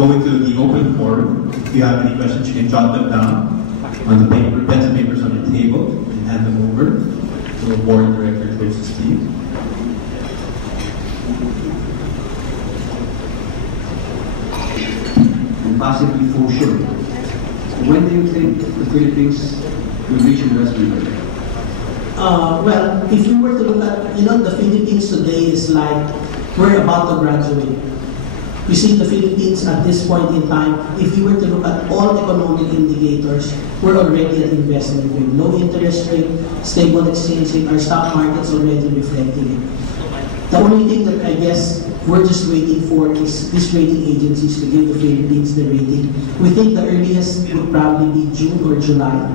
going to the open forum. If you have any questions, you can jot them down on the paper, pens and papers on your table, and hand them over to the board director closest to you. And possibly for sure. When do you think the Philippines will reach investment rate? Well, if you were to look at, the Philippines today is like, we're about to graduate. You see, the Philippines at this point in time, if you were to look at all economic indicators, we're already at investment grade. Low interest rate, stable exchange rate, our stock market's already reflecting it. The only thing that I guess we're just waiting for is these rating agencies to give the Philippines the rating. We think the earliest would probably be June or July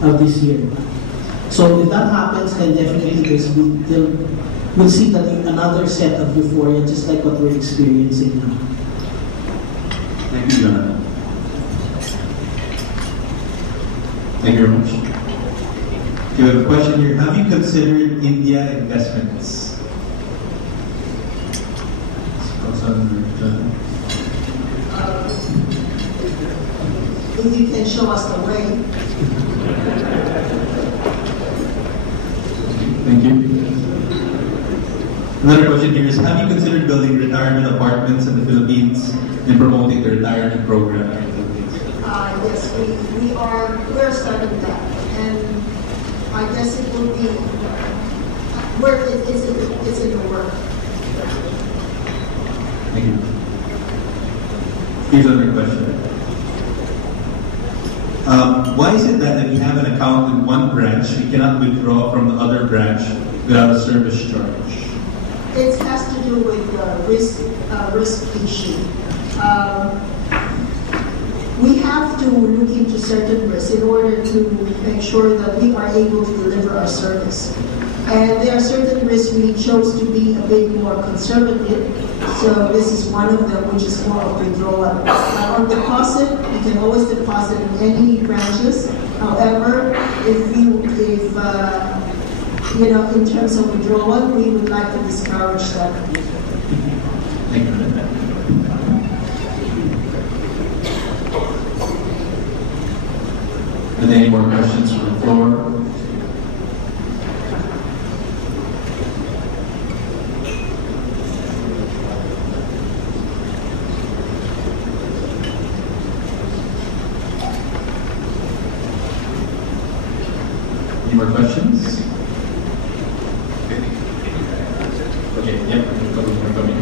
of this year. So if that happens, then definitely we'll see that another set of euphoria, just like what we're experiencing now. Thank you, Jonathan. Thank you very much. We have a question here. Have you considered India investments? If you can show us the way. Thank you. Another question here is, have you considered building retirement apartments in the Philippines and promoting the retirement program in the Philippines? Yes, we're studying that. And I guess it will be, it's in the work. Thank you. Here's another question. Why is it that if we have an account in one branch, we cannot withdraw from the other branch without a service charge? It has to do with the risk issue. We have to look into certain risks in order to make sure that we are able to deliver our service. And there are certain risks we chose to be a bit more conservative. So this is one of them, which is more of withdrawal. On deposit, you can always deposit in any branches. However, in terms of withdrawal, we would like to discourage that. Thank you. Are there any more questions from the floor? Any more questions? Okay, yeah, we're coming.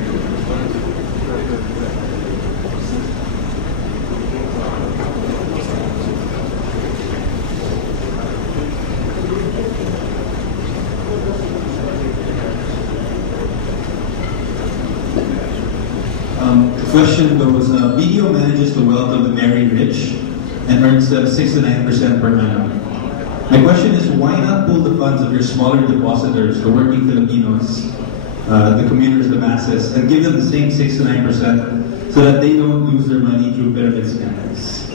The question goes, BDO manages the wealth of the very rich and earns 6 to 9% per annum. My question is, why not pool the funds of your smaller depositors, the working Filipinos, the commuters, the masses, and give them the same 6 to 9% so that they don't lose their money through pyramid scams?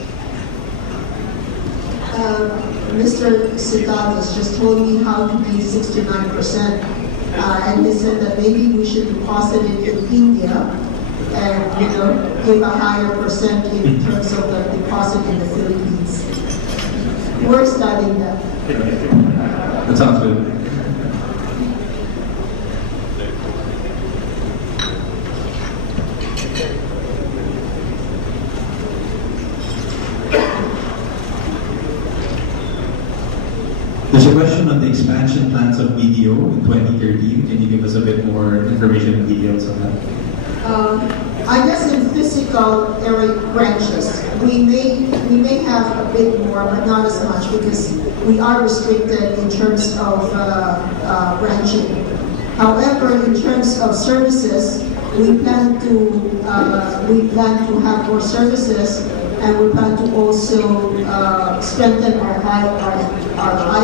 Mr. Sitanos just told me how to be 6 to 9%, and he said that maybe we should deposit it in India and give a higher percent in terms of the deposit in the Philippines. We're studying that. That sounds good. There's a question on the expansion plans of BDO in 2013. Can you give us a bit more information and details on that? I guess in physical area branches, we may have a bit more, but not as much because we are restricted in terms of branching. However, in terms of services, we plan to have more services, and we plan to also strengthen our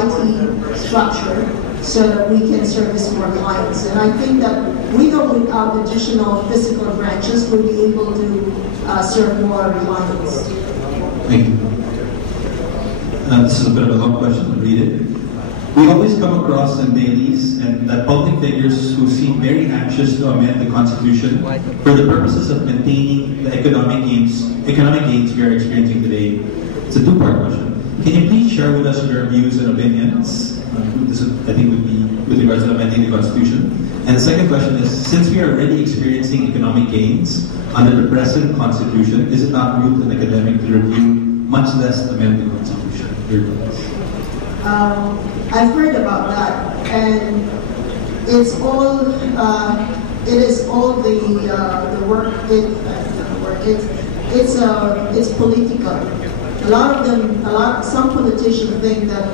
IT structure so that we can service more clients. And I think that we know without additional physical branches, we'll be able to serve more clients. Thank you. This is a bit of a long question, I'll read it. We always come across in dailies and that public figures who seem very anxious to amend the Constitution for the purposes of maintaining the economic gains we are experiencing today. It's a two-part question. Can you please share with us your views and opinions? This I think would be with regards to amending the Constitution. And the second question is, since we are already experiencing economic gains under the present Constitution, is it not rude and academic to review, much less amend the Constitution? Your thoughts? I've heard about that, and it's all it is all the work. It's political. A lot of them, some politicians think that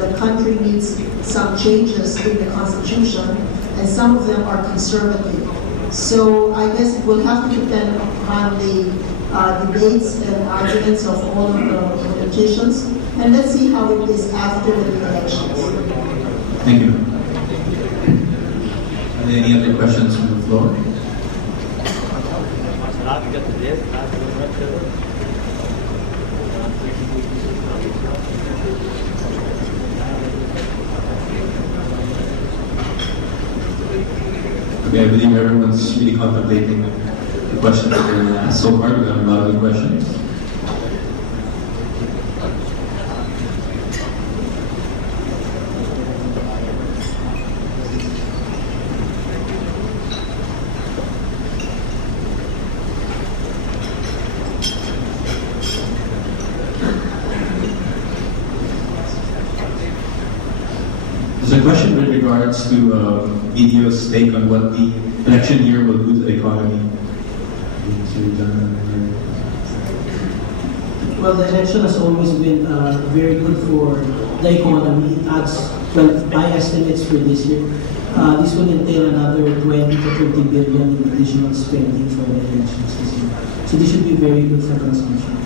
the country needs some changes in the Constitution, and some of them are conservative. So I guess it will have to depend upon the debates and arguments of all of the politicians. And let's see how it is after the elections. Thank you. Are there any other questions from the floor? Okay, I believe everyone's really contemplating the questions that they're going to ask. So far, we have a lot of good questions. There's a question with regards to BDO's take on what the election year will do to the economy. Well, the election has always been very good for the economy. It adds, well, my estimates for this year, this will entail another 20 to 30 billion in additional spending for the elections this year. So this should be very good for consumption.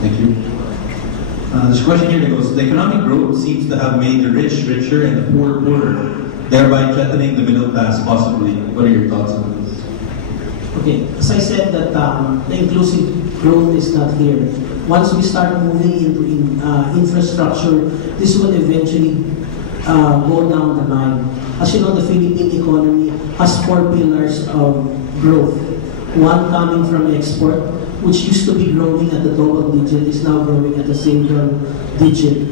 Thank you. There's a question here that goes, the economic growth seems to have made the rich richer and the poor poorer, thereby threatening the middle class possibly. What are your thoughts on this? Okay, as I said that the inclusive growth is not here. Once we start moving into infrastructure, this will eventually go down the line. As you know, the Philippine economy has 4 pillars of growth. One coming from export, which used to be growing at the double digit, is now growing at the single digit.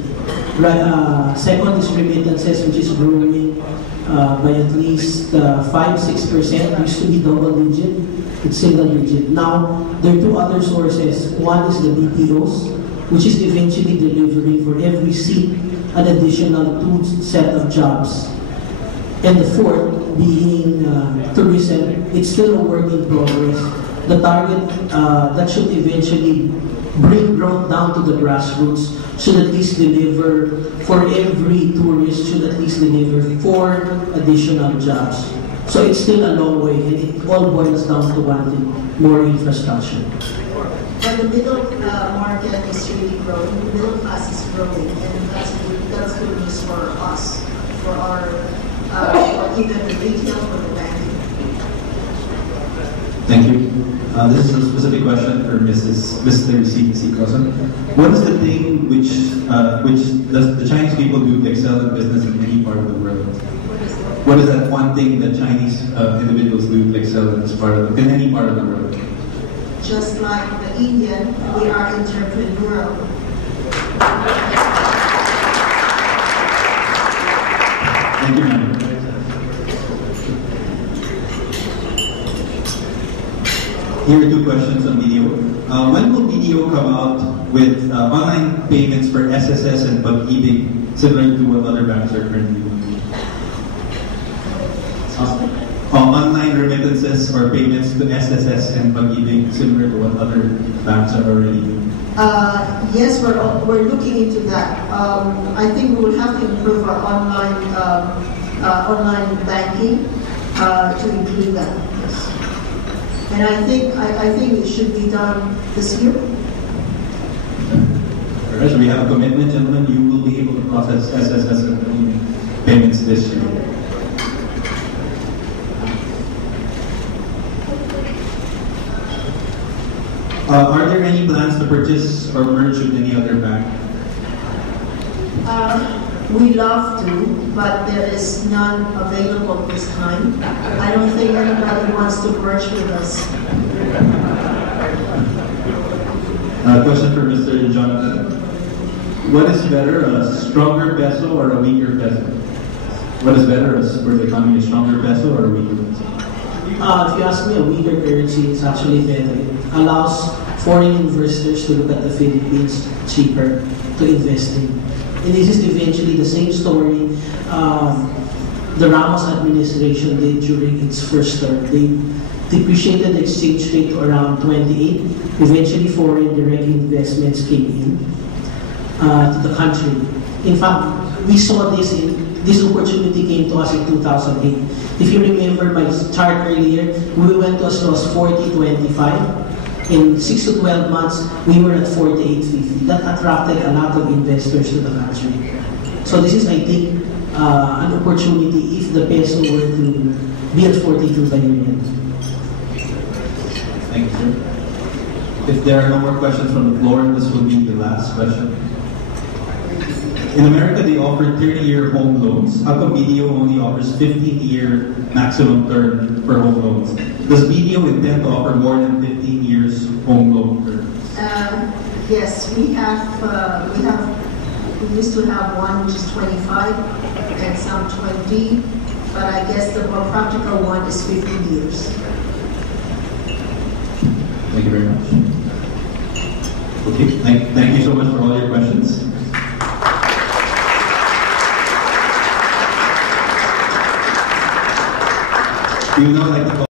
Second is remittances, which is growing by at least 5-6%. Used to be double digit, it's single digit. Now, there are 2 other sources. One is the BPOs, which is eventually delivering for every seat an additional 2 set of jobs. And the fourth being tourism. It's still a work in progress. The target that should eventually bring growth down to the grassroots should at least deliver, for every tourist, should at least deliver 4 additional jobs. So it's still a long way, and it all boils down to one thing: more infrastructure. But the middle market is really growing, the middle class is growing, and that's good news for us, for our, either the retail or the banking. Thank you. This is a specific question for Mrs. Teresita Sy-Coson. What is the thing which does the Chinese people do to excel in business in any part of the world? What is that one thing that Chinese individuals do to excel in any part of the world? Just like the Indian, we are entrepreneurial. Thank you, ma'am. Here are 2 questions on BDO. When will BDO come out with online payments for SSS and pag-ibig, similar to what other banks are currently doing? Online remittances or payments to SSS and pag-ibig, similar to what other banks are already doing? Yes, we're looking into that. I think we will have to improve our online banking to include that. Yes. And I think it should be done this year. Alright, we have a commitment, gentlemen. You will be able to process SSS payments this year. Are there any plans to purchase or merge with any other bank? We love to, but there is none available this time. I don't think anybody wants to merge with us. Question for Mr. Jonathan. What is better, a stronger peso or a weaker peso? What is better for the economy, a stronger peso or a weaker peso? If you ask me, a weaker currency is actually better. It allows foreign investors to look at the Philippines cheaper to invest in. And this is eventually the same story the Ramos administration did during its first term. They depreciated the exchange rate to around 28. Eventually, foreign direct investments came in to the country. In fact, we saw this opportunity came to us in 2008. If you remember my chart earlier, we went to as low as 40.25. In 6 to 12 months, we were at 48.50. That attracted a lot of investors to the country. So this is, I think, an opportunity if the peso were to be at 42 by year end. Thank you, sir. If there are no more questions from the floor, this will be the last question. In America, they offer 30-year home loans. How come BDO only offers 15-year maximum term for home loans? Does BDO intend to offer more than 15 years home loan terms? Yes, we used to have one which is 25 and some 20, but I guess the more practical one is 15 years. Thank you very much. Okay, thank you so much for all your questions. We would now like to call